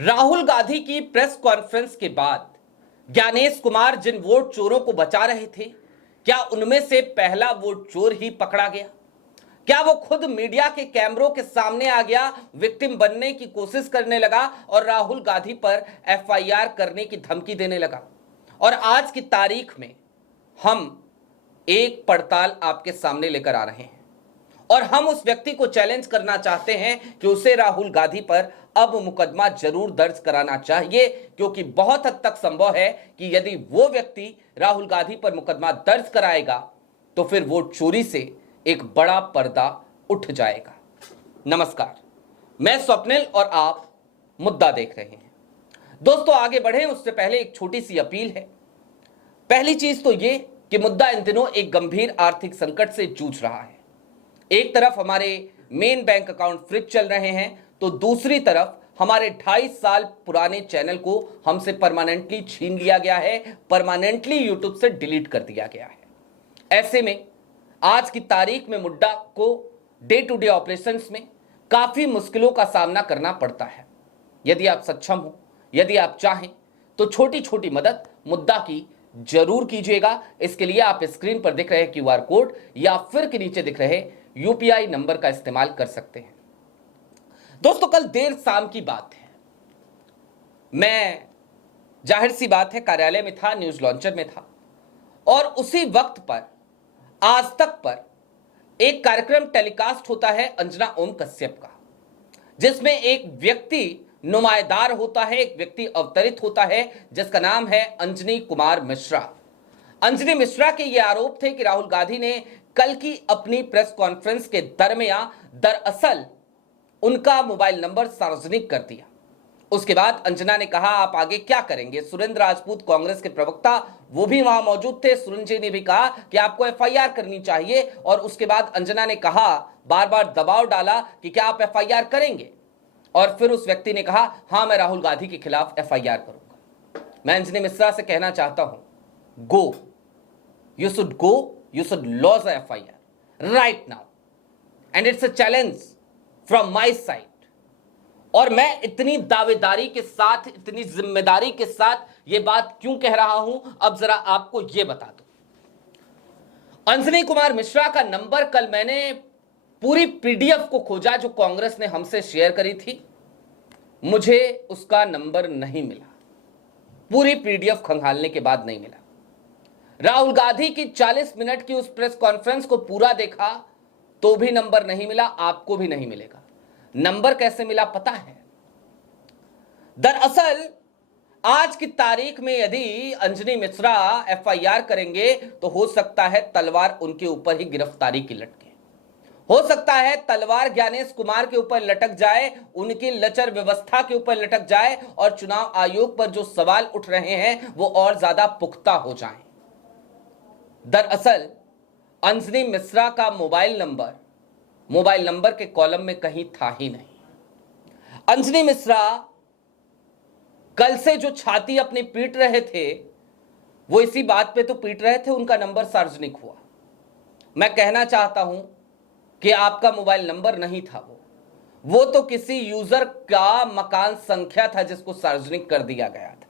राहुल गांधी की press conference के बाद ज्ञानेश कुमार जिन वोट चोरों को बचा रहे थे, क्या उनमें से पहला वोट चोर ही पकड़ा गया? क्या वो खुद मीडिया के कैमरों के सामने आ गया, विक्टिम बनने की कोशिश करने लगा और राहुल गांधी पर एफआईआर करने की धमकी देने लगा? और आज की तारीख में हम एक पड़ताल आपके सामने लेकर आ रहे हैं और हम उस व्यक्ति को चैलेंज करना चाहते हैं कि उसे राहुल गांधी पर अब मुकदमा जरूर दर्ज कराना चाहिए, क्योंकि बहुत हद तक संभव है कि यदि वो व्यक्ति राहुल गांधी पर मुकदमा दर्ज कराएगा तो फिर वो चोरी से एक बड़ा पर्दा उठ जाएगा। नमस्कार, मैं स्वप्निल और आप मुद्दा देख रहे हैं। दोस्तों, आगे बढ़े उससे पहले एक छोटी सी अपील है। पहली चीज तो ये कि मुद्दा इन दिनों एक गंभीर आर्थिक संकट से जूझ रहा है। एक तरफ हमारे मेन बैंक अकाउंट फ्रीज चल रहे हैं, तो दूसरी तरफ हमारे 2.5 साल पुराने चैनल को हमसे परमानेंटली छीन लिया गया है, परमानेंटली यूट्यूब से डिलीट कर दिया गया है। ऐसे में आज की तारीख में मुद्दा को डे टू डे ऑपरेशंस में काफी मुश्किलों का सामना करना पड़ता है। यदि आप सक्षम हो, यदि आप चाहें तो छोटी छोटी मदद मुद्दा की जरूर कीजिएगा। इसके लिए आप स्क्रीन पर दिख रहे क्यूआर कोड या फिर के नीचे दिख रहे यूपीआई नंबर का इस्तेमाल कर सकते हैं। दोस्तों, कल देर शाम की बात है, मैं जाहिर सी बात है कार्यालय में था, न्यूज लॉन्चर में था, और उसी वक्त पर आज तक पर एक कार्यक्रम टेलीकास्ट होता है अंजना ओम कश्यप का, जिसमें एक व्यक्ति नुमाइंदार होता है, एक व्यक्ति अवतरित होता है जिसका नाम है अंजनी कुमार मिश्रा। अंजनी मिश्रा के ये आरोप थे कि राहुल गांधी ने कल की अपनी प्रेस कॉन्फ्रेंस के दरअसल उनका मोबाइल नंबर सार्वजनिक कर दिया। उसके बाद अंजना ने कहा, आप आगे क्या करेंगे? सुरेंद्र राजपूत कांग्रेस के प्रवक्ता वो भी वहां मौजूद थे। सुरेंद्र जी ने भी कहा कि आपको एफआईआर करनी चाहिए, और उसके बाद अंजना ने कहा, बार बार दबाव डाला कि क्या आप एफआईआर करेंगे, और फिर उस व्यक्ति ने कहा, हां मैं राहुल गांधी के खिलाफ एफआईआर करूंगा। मैं अंजनी मिश्रा से कहना चाहता हूं, go, you should go, you should lodge a FIR right now and it's a challenge from my side। और मैं इतनी दावेदारी के साथ, इतनी जिम्मेदारी के साथ ये बात क्यों कह रहा हूं, अब जरा आपको ये बता दूं। अंजनी कुमार मिश्रा का नंबर कल मैंने पूरी पीडीएफ को खोजा जो कांग्रेस ने हमसे शेयर करी थी, मुझे उसका नंबर नहीं मिला। पूरी पीडीएफ खंगालने के बाद नहीं मिला। राहुल गांधी की 40 मिनट की उस प्रेस कॉन्फ्रेंस को पूरा देखा तो भी नंबर नहीं मिला, आपको भी नहीं मिलेगा। नंबर कैसे मिला पता है? दरअसल आज की तारीख में यदि अंजनी मिश्रा एफआईआर करेंगे तो हो सकता है तलवार उनके ऊपर ही गिरफ्तारी की लटके, हो सकता है तलवार ज्ञानेश कुमार के ऊपर लटक जाए, उनकी लचर व्यवस्था के ऊपर लटक जाए, और चुनाव आयोग पर जो सवाल उठ रहे हैं वो और ज्यादा पुख्ता हो जाएं। दरअसल अंजनी मिश्रा का मोबाइल नंबर के कॉलम में कहीं था ही नहीं। अंजनी मिश्रा कल से जो छाती अपनी पीट रहे थे वो इसी बात पे तो पीट रहे थे, उनका नंबर सार्वजनिक हुआ। मैं कहना चाहता हूं कि आपका मोबाइल नंबर नहीं था, वो तो किसी यूजर का मकान संख्या था जिसको सार्वजनिक कर दिया गया था।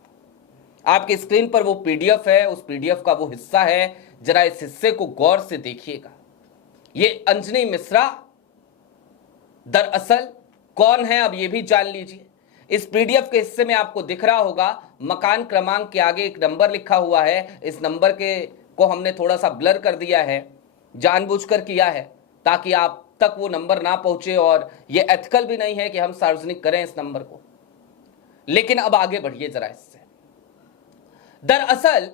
आपकी स्क्रीन पर वो पीडीएफ है, उस पीडीएफ का वो हिस्सा है, जरा इस हिस्से को गौर से देखिएगा। ये अंजनी मिश्रा दरअसल कौन है अब ये भी जान लीजिए। इस पीडीएफ के हिस्से में आपको दिख रहा होगा मकान क्रमांक के आगे एक नंबर लिखा हुआ है। इस नंबर को हमने थोड़ा सा ब्लर कर दिया है, जानबूझकर किया है ताकि आप तक वो नंबर ना पहुंचे, और ये एथिकल भी नहीं है कि हम सार्वजनिक करें इस नंबर को। लेकिन अब आगे बढ़िए जरा इससे। दरअसल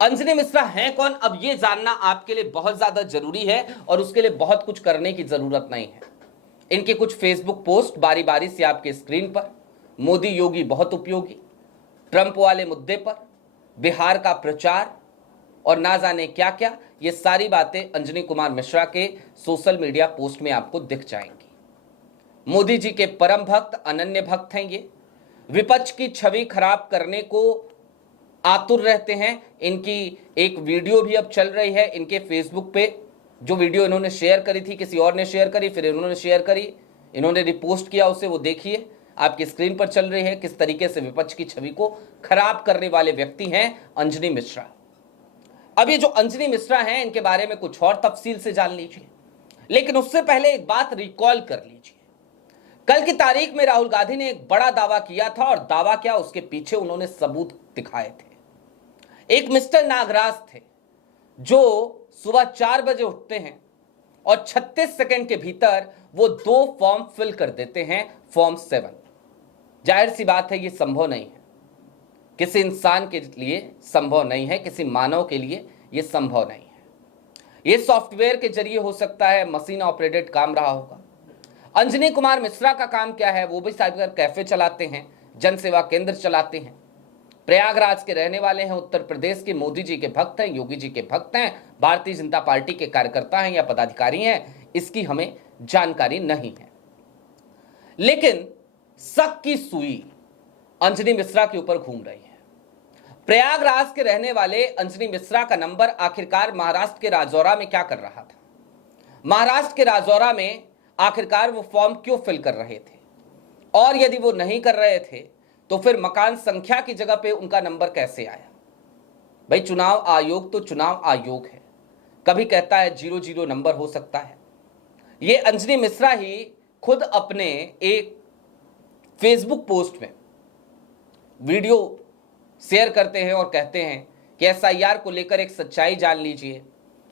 अंजनी मिश्रा हैं कौन, अब यह जानना आपके लिए बहुत ज्यादा जरूरी है, और उसके लिए बहुत कुछ करने की जरूरत नहीं है। इनके कुछ फेसबुक पोस्ट बारी बारी से आपके स्क्रीन पर, मोदी योगी बहुत उपयोगी, ट्रंप वाले मुद्दे पर, बिहार का प्रचार और ना जाने क्या क्या, ये सारी बातें अंजनी कुमार मिश्रा के सोशल मीडिया पोस्ट में आपको दिख जाएंगी। मोदी जी के परम भक्त, अनन्य भक्त हैं ये, विपक्ष की छवि खराब करने को आतुर रहते हैं। इनकी एक वीडियो भी अब चल रही है इनके फेसबुक पे, जो वीडियो इन्होंने शेयर करी थी, किसी और ने शेयर करी, फिर इन्होंने शेयर करी, इन्होंने रिपोस्ट किया उसे, वो देखिए। आपकी स्क्रीन पर चल रही है, किस तरीके से विपक्ष की छवि को खराब करने वाले व्यक्ति हैं अंजनी मिश्रा। अब ये जो अंजनी मिश्रा हैं, इनके बारे में कुछ और तफसील से जान लीजिए, लेकिन उससे पहले एक बात रिकॉल कर लीजिए। कल की तारीख में राहुल गांधी ने एक बड़ा दावा किया था, और दावा क्या, उसके पीछे उन्होंने सबूत दिखाए थे। एक मिस्टर नागराज थे जो सुबह 4 बजे उठते हैं और 36 सेकंड के भीतर वो 2 फॉर्म फिल कर देते हैं, फॉर्म 7। जाहिर सी बात है, ये संभव नहीं है, किसी इंसान के लिए संभव नहीं है, किसी मानव के लिए ये संभव नहीं है। ये सॉफ्टवेयर के जरिए हो सकता है, मशीन ऑपरेटेड काम रहा होगा। अंजनी कुमार मिश्रा का काम क्या है, वो भी साइबर कैफे चलाते हैं, जनसेवा केंद्र चलाते हैं, प्रयागराज के रहने वाले हैं, उत्तर प्रदेश के मोदी जी के भक्त हैं, योगी जी के भक्त हैं, भारतीय जनता पार्टी के कार्यकर्ता हैं या पदाधिकारी हैं, इसकी हमें जानकारी नहीं है। लेकिन शक की सुई अंजनी मिश्रा के ऊपर घूम रही है। प्रयागराज के रहने वाले अंजनी मिश्रा का नंबर आखिरकार महाराष्ट्र के राजौरा में क्या कर रहा था? महाराष्ट्र के राजौरा में आखिरकार वो फॉर्म क्यों फिल कर रहे थे? और यदि वो नहीं कर रहे थे तो फिर मकान संख्या की जगह पे उनका नंबर कैसे आया? भाई, चुनाव आयोग तो चुनाव आयोग है, कभी कहता है 00 नंबर हो सकता है। ये अंजनी मिश्रा ही खुद अपने एक फेसबुक पोस्ट में वीडियो शेयर करते हैं और कहते हैं कि एसआईआर को लेकर एक सच्चाई जान लीजिए।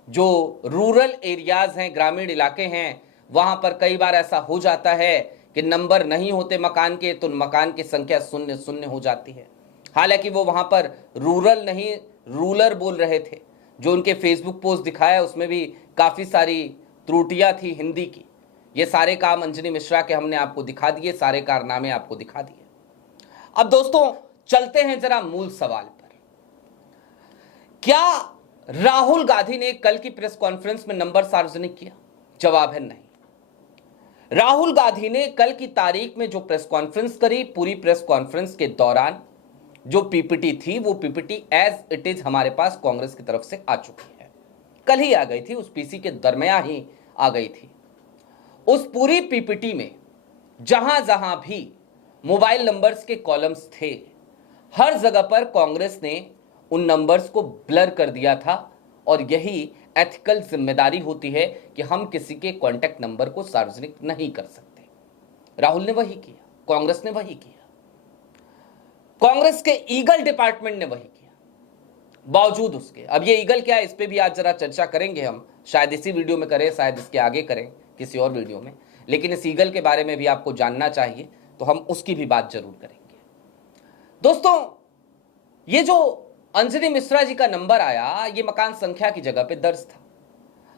जो रूरल एरियाज हैं, ग्रामीण इलाके हैं, वहां पर कई बार ऐसा हो जाता है कि नंबर नहीं होते मकान के, तो मकान की संख्या 0 हो जाती है। हालांकि वो वहां पर रूरल नहीं रूलर बोल रहे थे। जो उनके फेसबुक पोस्ट दिखाया उसमें भी काफ़ी सारी त्रुटियां थी हिंदी की। ये सारे काम अंजनी मिश्रा के हमने आपको दिखा दिए, सारे कारनामे आपको दिखा दिए। अब दोस्तों चलते हैं जरा मूल सवाल पर। क्या राहुल गांधी ने कल की प्रेस कॉन्फ्रेंस में नंबर सार्वजनिक किया? जवाब है नहीं। राहुल गांधी ने कल की तारीख में जो प्रेस कॉन्फ्रेंस करी, पूरी प्रेस कॉन्फ्रेंस के दौरान जो पीपीटी थी, वो पीपीटी एज इट इज हमारे पास कांग्रेस की तरफ से आ चुकी है। कल ही आ गई थी, उस पीसी के दरमियान ही आ गई थी। उस पूरी पीपीटी में जहां जहां भी मोबाइल नंबर्स के कॉलम्स थे, हर जगह पर कांग्रेस ने उन नंबर्स को ब्लर कर दिया था। और यही एथिकल जिम्मेदारी होती है कि हम किसी के कॉन्टैक्ट नंबर को सार्वजनिक नहीं कर सकते। राहुल ने वही किया, कांग्रेस ने वही किया, कांग्रेस के ईगल डिपार्टमेंट ने वही किया। बावजूद उसके, अब ये ईगल क्या है, इस पे भी आज जरा चर्चा करेंगे हम, शायद इसी वीडियो में करें, शायद इसके आगे करें किसी और वीडियो में, लेकिन इस ईगल के बारे में भी आपको जानना चाहिए, तो हम उसकी भी बात जरूर करेंगे। दोस्तों, ये जो अंजनी मिश्रा जी का नंबर आया, ये मकान संख्या की जगह पे दर्ज था।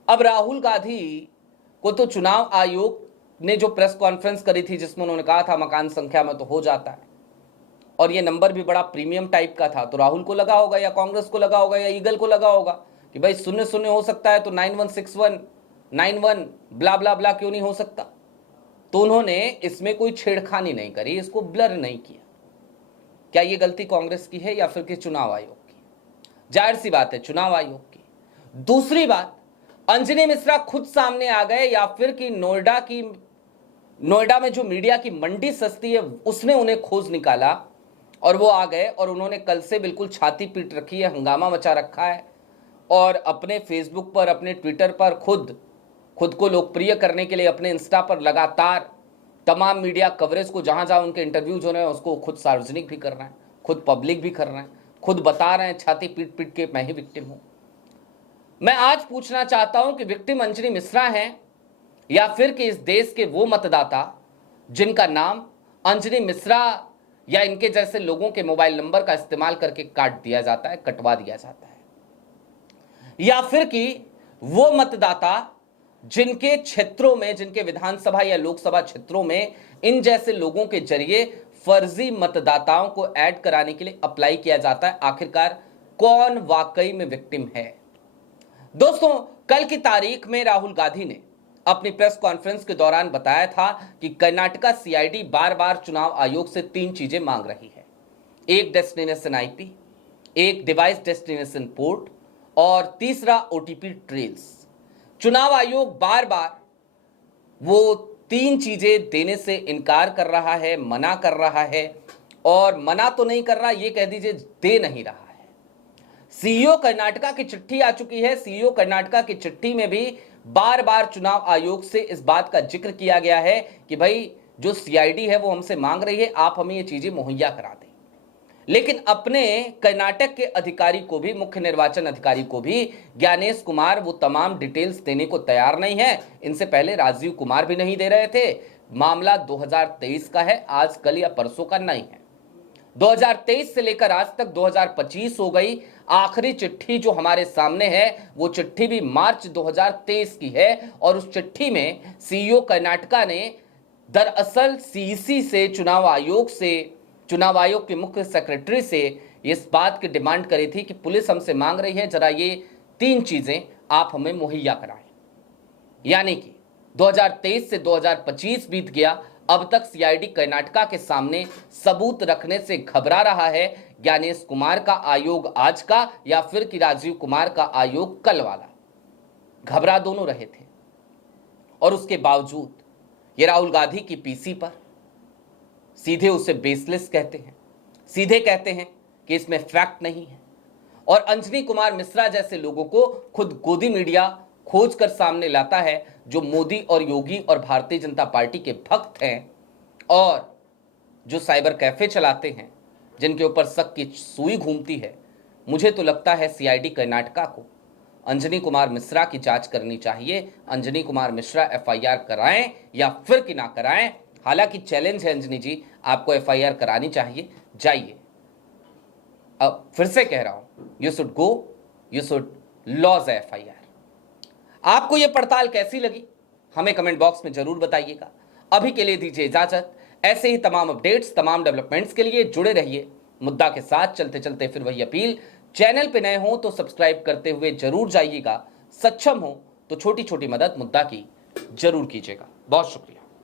अब राहुल गांधी को तो चुनाव आयोग ने जो प्रेस कॉन्फ्रेंस करी थी, जिसमें उन्होंने कहा था मकान संख्या में तो हो जाता है, और ये नंबर भी बड़ा प्रीमियम टाइप का था, तो राहुल को लगा होगा या कांग्रेस को लगा होगा या ईगल को लगा होगा कि भाई 00 हो सकता है, तो 9161 91 ब्ला ब्ला ब्ला क्यों नहीं हो सकता? तो उन्होंने इसमें कोई छेड़खानी नहीं करी, इसको ब्लर नहीं किया। क्या ये गलती कांग्रेस की है या फिर कि चुनाव आयोग की? जाहिर सी बात है चुनाव आयोग की। दूसरी बात, अंजनी मिश्रा खुद सामने आ गए या फिर कि नोएडा में जो मीडिया की मंडी सस्ती है, उसने उन्हें खोज निकाला और वो आ गए, और उन्होंने कल से बिल्कुल छाती पीट रखी है, हंगामा मचा रखा है, और अपने फेसबुक पर, अपने ट्विटर पर खुद को लोकप्रिय करने के लिए अपने इंस्टा पर लगातार तमाम मीडिया कवरेज को, जहां जहां उनके इंटरव्यूज हो रहे हैं, उसको खुद सार्वजनिक भी कर रहे हैं, खुद पब्लिक भी कर रहे हैं, खुद बता रहे हैं छाती पीट पीट के मैं ही विक्टिम हूं। मैं आज पूछना चाहता हूं कि विक्टिम अंजनी मिश्रा हैं या फिर कि इस देश के वो मतदाता जिनका नाम अंजनी मिश्रा या इनके जैसे लोगों के मोबाइल नंबर का इस्तेमाल करके काट दिया जाता है, कटवा दिया जाता है, या फिर कि वो मतदाता जिनके क्षेत्रों में, जिनके विधानसभा या लोकसभा क्षेत्रों में इन जैसे लोगों के जरिए फर्जी मतदाताओं को ऐड कराने के लिए अप्लाई किया जाता है। आखिरकार कौन वाकई में विक्टिम है? दोस्तों, कल की तारीख में राहुल गांधी ने अपनी प्रेस कॉन्फ्रेंस के दौरान बताया था कि कर्नाटका सीआईडी बार बार चुनाव आयोग से 3 चीजें मांग रही है। एक डेस्टिनेशन आईपी, एक डिवाइस डेस्टिनेशन पोर्ट, और तीसरा ओटीपी ट्रेल्स। चुनाव आयोग बार बार वो 3 चीजें देने से इनकार कर रहा है, मना कर रहा है, और मना तो नहीं कर रहा, ये कह दीजिए दे नहीं रहा है। सीईओ कर्नाटका की चिट्ठी आ चुकी है। सीईओ कर्नाटका की चिट्ठी में भी बार बार चुनाव आयोग से इस बात का जिक्र किया गया है कि भाई जो सीआईडी है वो हमसे मांग रही है, आप हमें ये चीजें मुहैया करा दें। लेकिन अपने कर्नाटक के अधिकारी को भी, मुख्य निर्वाचन अधिकारी को भी ज्ञानेश कुमार वो तमाम डिटेल्स देने को तैयार नहीं है। इनसे पहले राजीव कुमार भी नहीं दे रहे थे। मामला 2023 का है, आज कल या परसों का नहीं है। 2023 से लेकर आज तक 2025 हो गई। आखिरी चिट्ठी जो हमारे सामने है वो चिट्ठी भी मार्च 2023 की है, और उस चिट्ठी में सीईओ कर्नाटका ने दरअसल सीईसी से, चुनाव आयोग के मुख्य सेक्रेटरी से इस बात की डिमांड करी थी कि पुलिस हमसे मांग रही है, जरा ये 3 चीजें आप हमें मुहैया कराएं। यानी कि 2023 से 2025 बीत गया, अब तक सीआईडी कर्नाटका के सामने सबूत रखने से घबरा रहा है। ज्ञानेश कुमार का आयोग आज का, या फिर कि राजीव कुमार का आयोग कल वाला, घबरा दोनों रहे थे। और उसके बावजूद ये राहुल गांधी की पीसी पर सीधे उसे बेसलेस कहते हैं, सीधे कहते हैं कि इसमें फैक्ट नहीं है। और अंजनी कुमार मिश्रा जैसे लोगों को खुद गोदी मीडिया खोज कर सामने लाता है, जो मोदी और योगी और भारतीय जनता पार्टी के भक्त हैं, और जो साइबर कैफे चलाते हैं, जिनके ऊपर शक की सुई घूमती है। मुझे तो लगता है सीआईडी कर्नाटका को अंजनी कुमार मिश्रा की जांच करनी चाहिए। अंजनी कुमार मिश्रा एफआईआर कराएं या फिर कि ना कराएं। हालांकि चैलेंज है अंजनी जी, आपको एफआईआर करानी चाहिए, जाइए। अब फिर से कह रहा हूं, you should go, you should lodge FIR. आपको यह पड़ताल कैसी लगी हमें कमेंट बॉक्स में जरूर बताइएगा। अभी के लिए दीजिए इजाजत। ऐसे ही तमाम अपडेट्स, तमाम डेवलपमेंट्स के लिए जुड़े रहिए मुद्दा के साथ। चलते चलते फिर वही अपील, चैनल पे नए हो तो सब्सक्राइब करते हुए जरूर जाइएगा। सक्षम हो तो छोटी छोटी मदद मुद्दा की जरूर कीजिएगा। बहुत शुक्रिया।